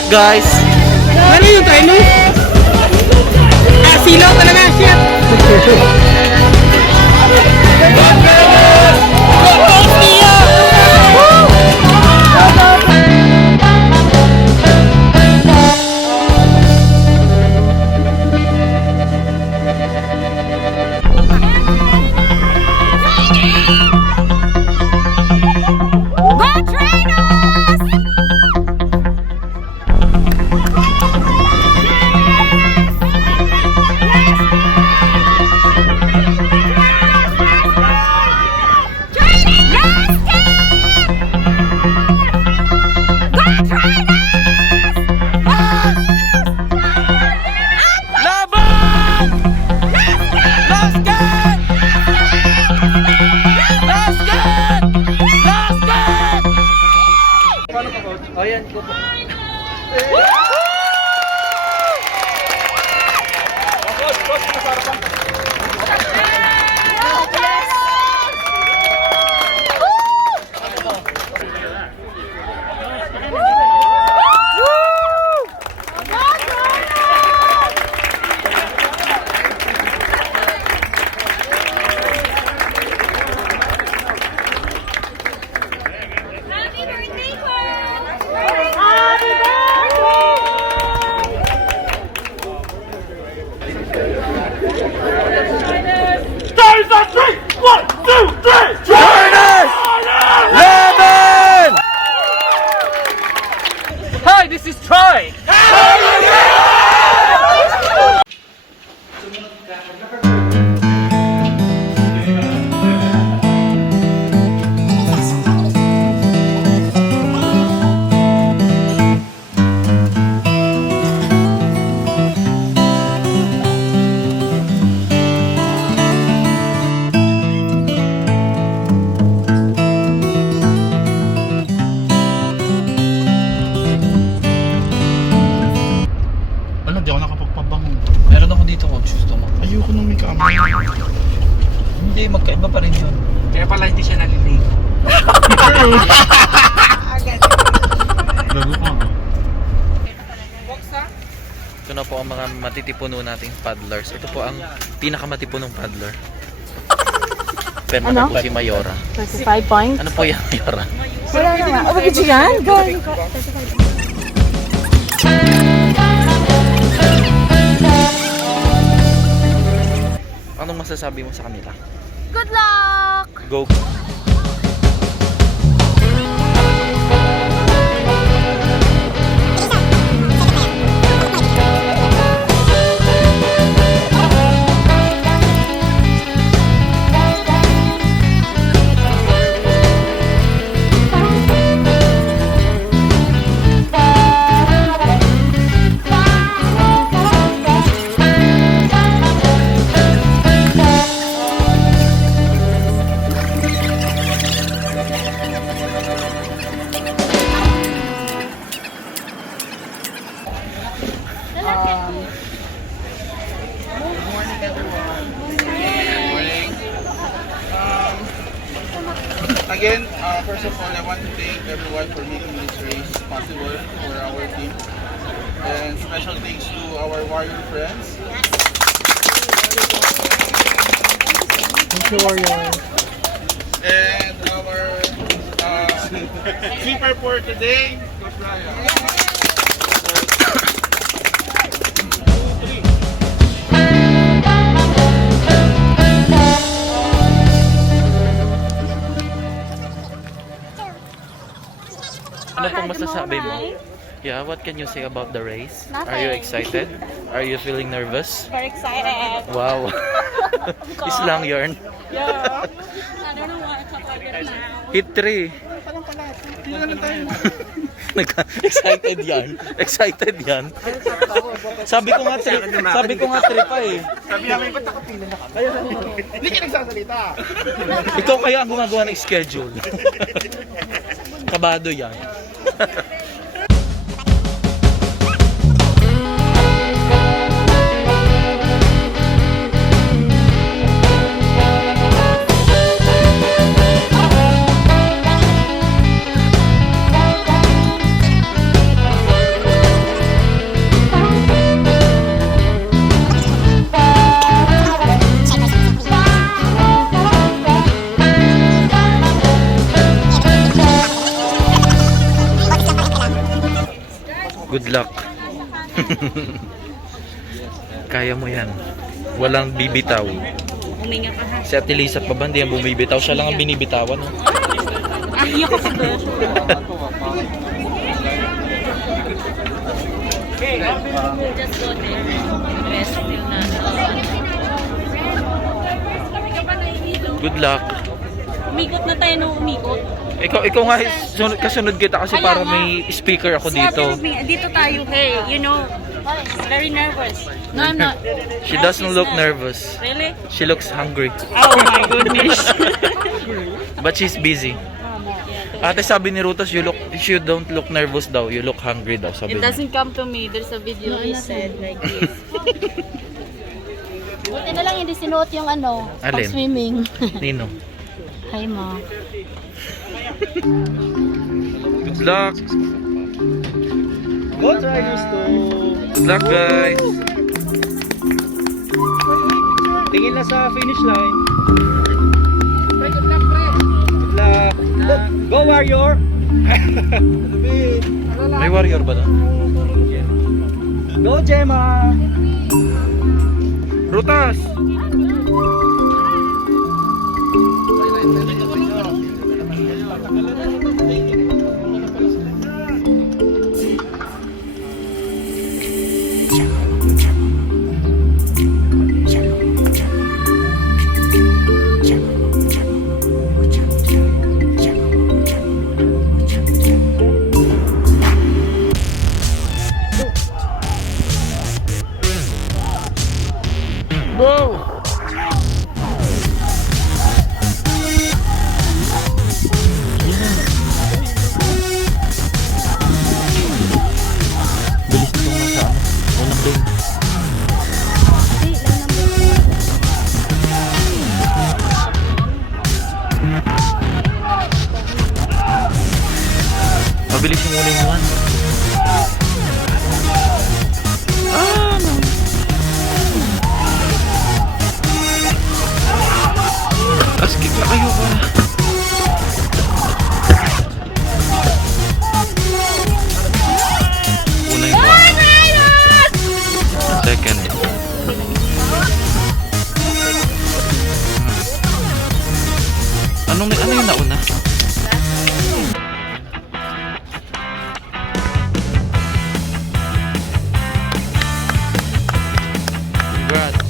park, guys. Ano yung Trinus? Silaw talaga, shit! Oh, yan. Go po. Trinus! Laban! Hi, this is Choi! Meron ako dito kung gusto mo. Ayoko nung may camera. Hindi, magkaiba pa rin yun. Kaya pala hindi siya nalilig. Gago pa. Ito na po ang mga matitipuno nating paddlers. Ito po ang pinakamatipunong paddler. Pero ano? Po si Mayora. 35 points? Ano po yan, Mayora? Wala naman. Oh, bakit yan? Go! Anong masasabi mo sa kanila? Good luck! Go! Again, first of all, I want to thank everyone for making this race possible for our team. And special thanks to our warrior friends. Thank you, Warrior. And our sweeper for today, Coach Ryan. Ano pong masasabi mo? Yeah, what can you say about the race? Nothing. Are you excited? Are you feeling nervous? Very excited. Wow. Is lang yarn. Yeah. I don't know what to talk about now. Hit 3. Excited yan. Excited yan. Sabi ko nga 3 pa eh. Sabi namin, ba't nakapila na kami? Hindi ka nagsasalita. Ikaw kaya ang gumagawa ng schedule. Kabado yan. Good luck. Kaya mo yan. Walang bibitaw. Uminga ka ha. Si Ate Lisa pa ba hindi yan bumibitaw? Siya lang ang binibitawan. No? Ay, ako sa doon. Just go there. Rest till na. Good luck. Umikot na tayo nung umikot. Ikaw nga, kasunod kita kasi Kaya para nga. may speaker ako Si Ate dito. Rubing, dito tayo. Hey, you know, very nervous. No, I'm not. She No, doesn't she's look not. nervous. Really? She looks hungry. Oh my goodness. But she's busy. Ate, sabi ni Rutas, you don't look nervous daw. You look hungry daw, sabi It niya. doesn't come to me. There's a video he said like this. Buti na lang hindi sinuot yung ano, Alin? pag swimming. Nino. Hi, ma. Good luck. Go Trinus to. Good luck, guys. Tingin na sa finish line. Good luck. Go Warrior. May warrior ba doon? Go Gemma. Rutas! Go! Bilis nitong nasa unang lane. Mabilis yung uling one. Last kick na kayo para. Una yung one. Second. Ano yung nauna? Congrats.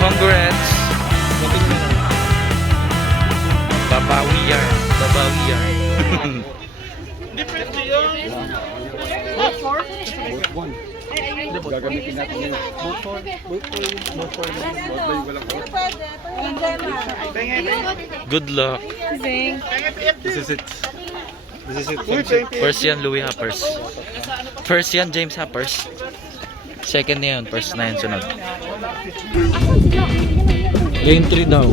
Congrats. Babawi yan. Babawi yan. Good luck. This is it. First yan, Louis Hoppers. First yan, James Hoppers. Second na yun, first na yun, sunod. Lane 3 daw.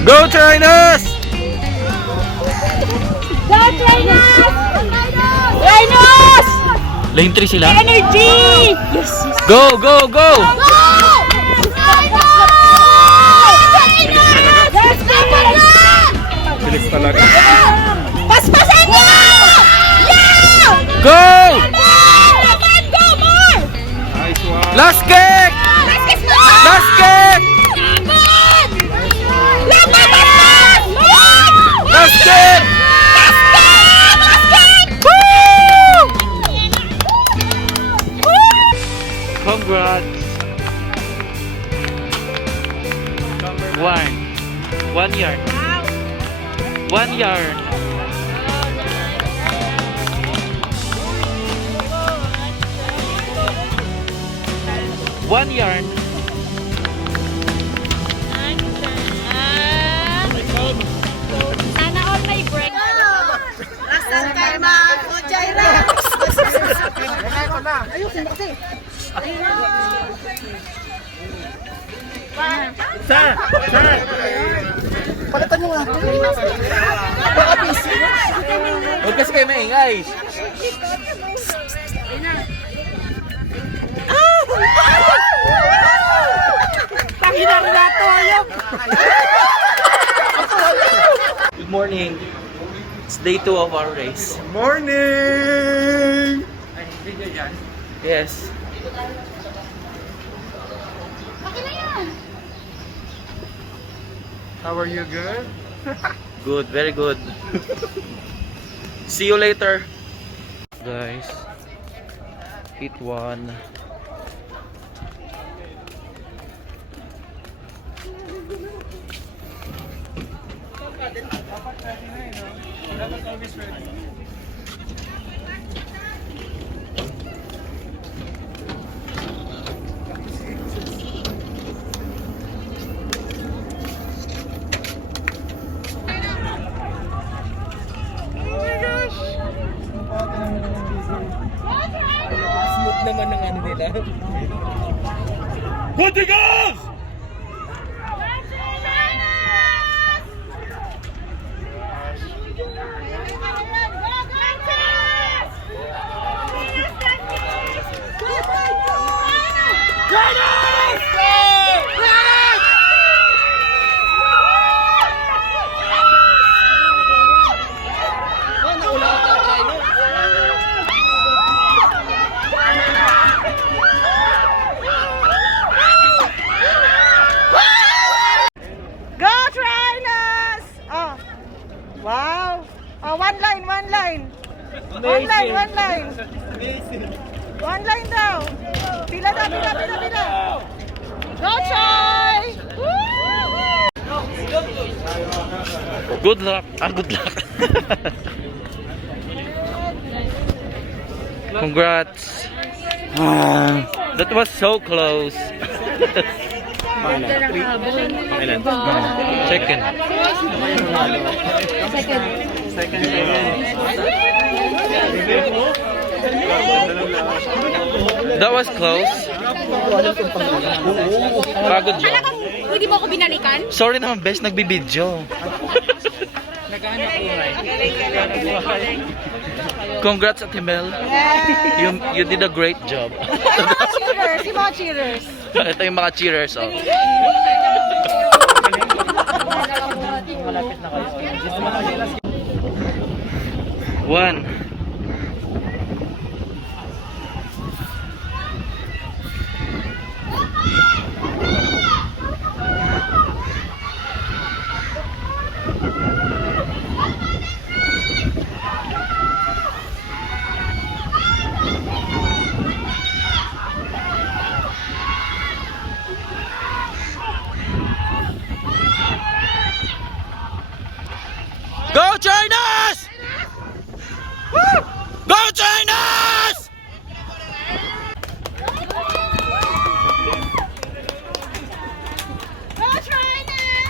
Go Trinus! Go, Trinus! Trinus! Lane 3 sila? Energy! Yes, yes. Go, go, go! Bilis talaga. Paspasan niyo! Yeah! Go! Naman, go more! Nice one. Last kick! Basket mo! Last kick! Laban! Laban! Last kick! Congrats! One yard. 1 yard. One yard. Sana all may break. Asan kay ma? O, Jaira! Huwag kasi kayo maingay. Good morning. It's day 2 of our race. Morning! Yes. Okay na yan. How are you, good? Good, very good. See you later. Guys, hit 1. Smooth naman ng ano nila. Go Trinus! Oh. Wow. Oh, one line. One line, One line daw. Pila daw, pila. Go Choi! Good luck. Good luck. Congrats. That was so close. Second. That was close. Pagod job. Pwede mo ako binalikan? Sorry naman, best nagbibidyo. Congrats at Himel. You did a great job. Cheers! Yung mga cheers. Ito yung mga cheerers. Oh. One. Go Trinus! Go Trinus! Go Trinus!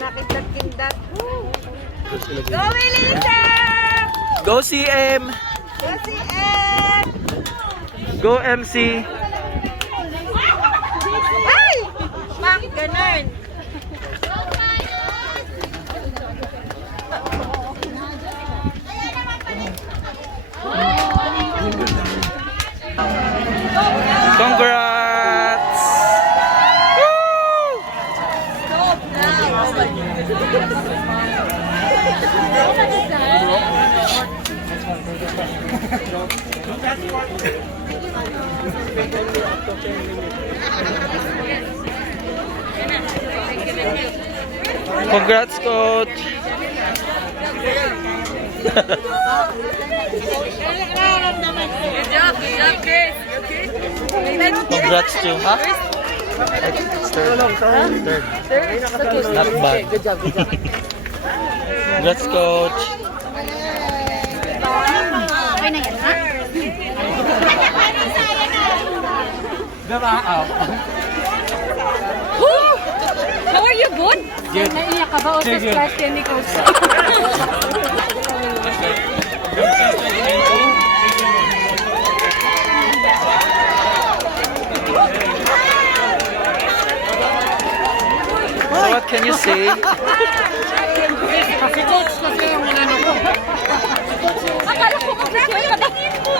Nakitag-kindat. Go Melissa! Go CM! Go CM! Go MC! Ay! Mak, ganun. Congrats! Woo! Congrats, coach! Good job, Chris. Congrats to, ha? Third. Not bad. Good job. Congrats, coach! Okay na yan, ha? How are you, good? Naiyak ka ba o sa question ni Coach? So what can you say? Akala ko kasi siya patingin mo.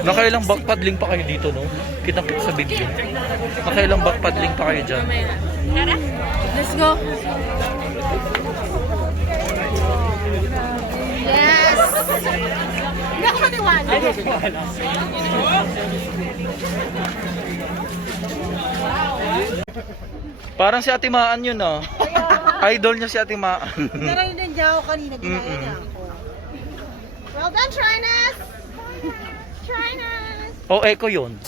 Nakailang backpaddling pa kayo dito, no? Kitang-kita sa video. Nakailang backpaddling pa kayo dyan. Let's go. Yes. Hindi ako maniwala. Parang si Ate Maan yun, ah. Idol niya si Ate Maan. Narinig niya ako kanina, ginaya niya ako. Well done, Trinus. Trinus. O, echo yun.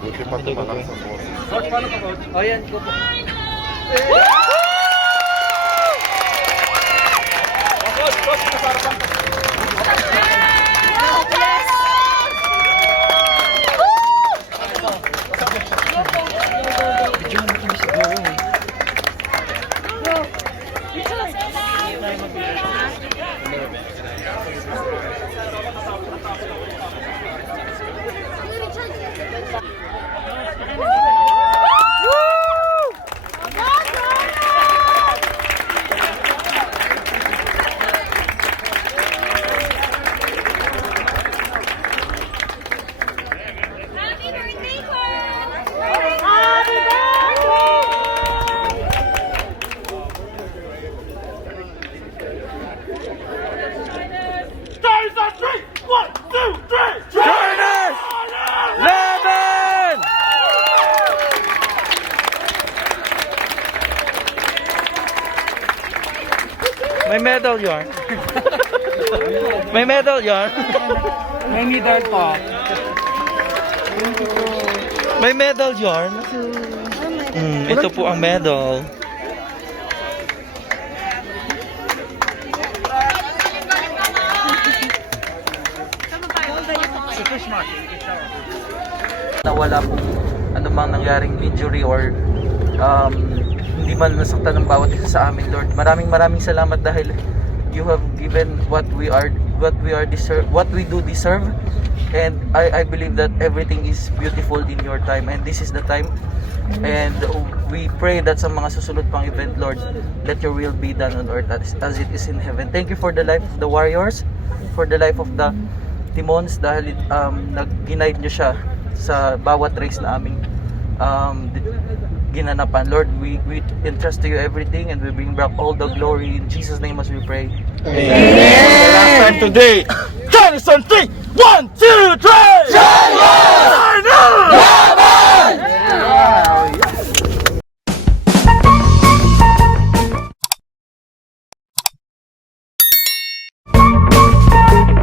Buti pa tumalak sa boss. O, yan. Go po. Trinus! Laban! May medal yarn. May medal yarn. May medal pa. May medal yarn. Ito po ang medal. Nawala pong anumang nangyaring injury or hindi man nasaktan ng bawat isa sa amin, Lord. Maraming salamat dahil you have given what we do deserve, and I believe that everything is beautiful in your time, and this is the time. And we pray that sa mga susunod pang event, Lord, let your will be done on earth as it is in heaven. Thank you for the life of the warriors, for the life of the Timons, dahil nag-guide nyo siya sa bawat race na aming ginanapan. Lord, we entrust to you everything, and we bring back all the glory in Jesus' name as we pray. Amen. Last time today. Tennis on 3. 1, 2, 3.